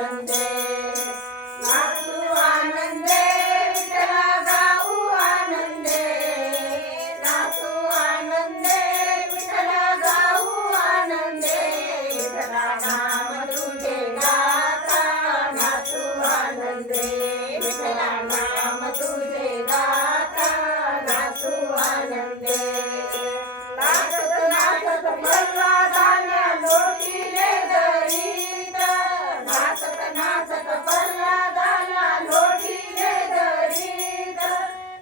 आनंदे नाचू आनंदे विठ्ठला गाऊ आनंदे नाचू आनंदे विठ्ठला गाऊ आनंदे विठ्ठला नाम तुझे गाता नाचू आनंदे विठ्ठला नाम तुझे गाता नाचू आनंदे नाचत नाचत प्रल्हादाला लोटिले दरीत नाचत नाचत प्रल्हादाला लोटिले दरीत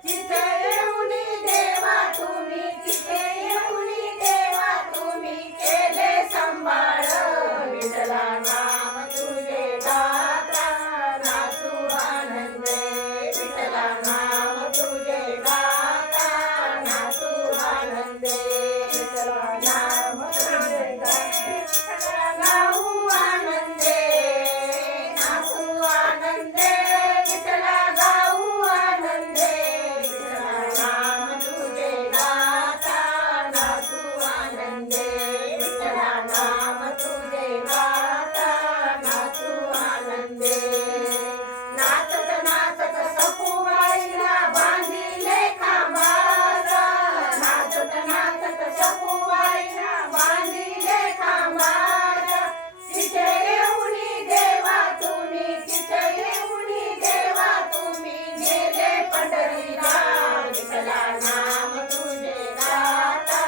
तिथे येऊनी देवा तुम्ही तिथे येऊनी देवा तुम्ही केले सांभाळ विठ्ठला नाम तुझे गाता नाचू आनंदे विठ्ठला नाम तुझे गाता नाचू आनंदे विठ्ठला नाम तुझे गाता गाऊ आनंदे नाचू आनंदे विठ्ठला गाऊ आनंदे विठ्ठला नाम तुझे गाता नाचू आनंदे विठ्ठला नाम तुझे गाता नाचू आनंदे नाचत नाचत सखुबाईला बांधिले खांबाला नाचत नाचत सखुबाईला बांधिले खांबाला तिथे येऊनी देवा तुम्ही तिथे येऊनी देवा तुम्ही गेले पंढरीला विठ्ठला नाम तुझे गाता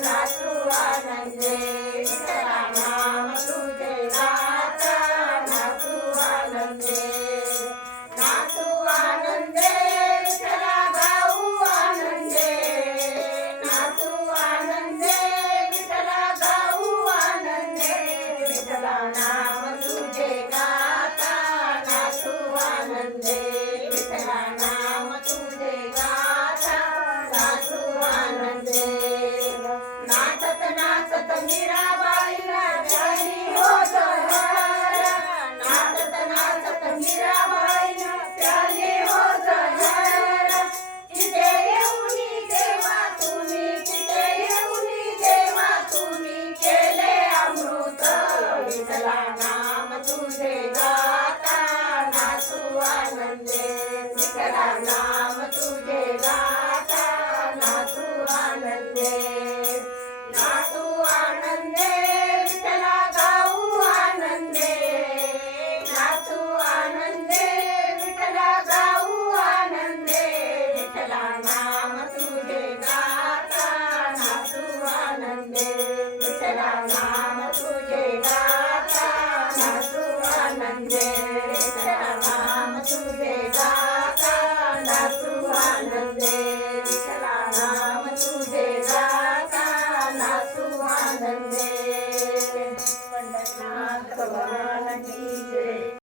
नाचू आनंदे विठ्ठला नाम तुझे गाता नाचू आनंदे नाचू आनंदे विठ्ठला गाऊ आनंदे नाचू आनंदे विठ्ठला गाऊ आनंदे विठ्ठला नाम तुझे गाता नाचू आनंदे विठ्ठला नाम तुझे गाता नाचू आनंदे नाचत नाचत मीराबाईला प्याली हो जहर नाचत नाचत मीराबाईला प्याली हो जहर तिथे येऊनी देवा तुम्ही तिथे येऊनी देवा तुम्ही केले अमृत विठ्ठला नाम तुझे गाता नाचू आनंदे विठ्ठला नाम तुझे गाता नाचू आनंदे नाचू आनंदे विठ्ठला गाऊ आनंदे नाचू आनंदे विठ्ठला गाऊ आनंदे विठ्ठला नाम तुझे गाता नाचू आनंदे विठ्ठला नाम तुझे गाता नाचू आनंदे विठ्ठला नाम तुझे गाता नाचू आनंदे विठ्ठला नाम तुझे गाता नाचू आनंदे पंढरनाथ भगवान की